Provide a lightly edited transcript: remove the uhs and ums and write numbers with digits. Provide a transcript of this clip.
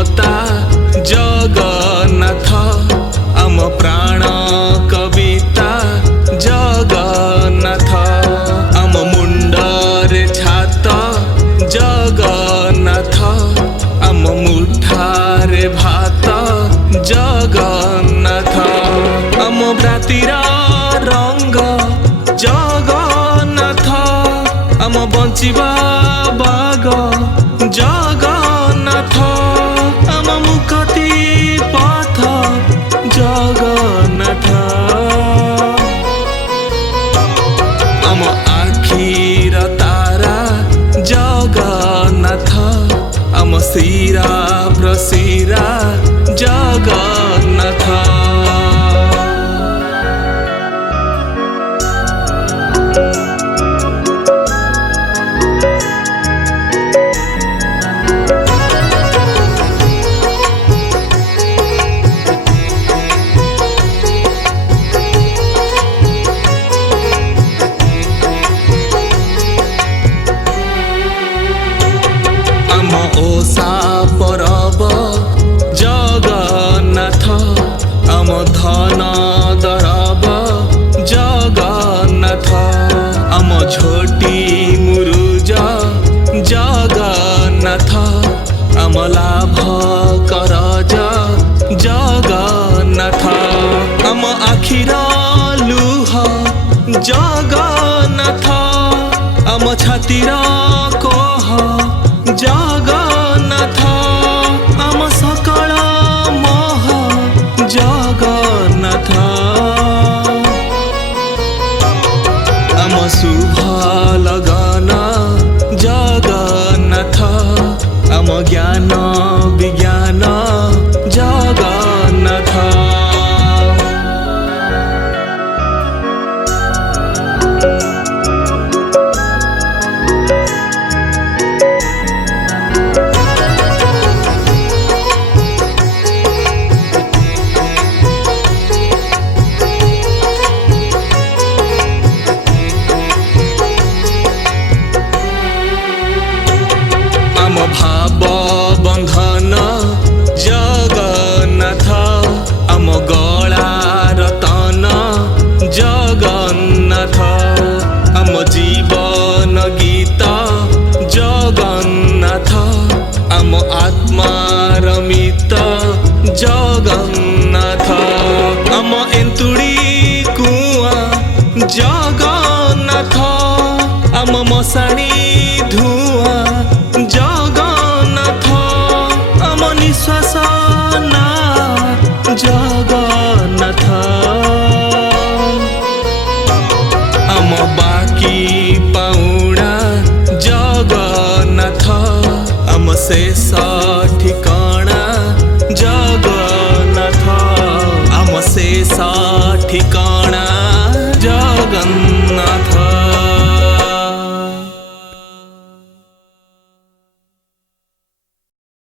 देवता जगन्नाथ आम प्राण कविता जगन्नाथ आम मुंडरे छात जगन्नाथ आम मुठारे भात जगन्नाथ आम रातिर रंग जगन्नाथ आम बंचिबा बाग जगन्नाथ आम मुक्ति पथ जगन्नाथ आम आखिर तारा जगन्नाथ आम शिरा प्रशिरा जगन्नाथ ओषा परब जगन्नाथ आम धन दरब जगन्नाथ आम झोटी मुरुज जगन्नाथ आम लाभ करज जगन्नाथ आम आखिर लुह जगन्नाथ आम छातिर कह जगन्नाथ आम सकल मोह जगन्नाथ आम शुभ लगन जगन्नाथ आम ज्ञान विज्ञान जगन्नाथ भाव बंधन जगन्नाथ आम गला रतन जगन्नाथ आम जीवन गीत जगन्नाथ आम आत्मार मित जगन्नाथ आम एंतुड़ी कुआ जगन्नाथ आम मशाणी धुआ जगन्नाथ आम निश्वास ना जगन्नाथ आम बाकी पाउणा जगन्नाथ आम शेष ठिकाणा जगन्नाथ आम शेष ठिकाणा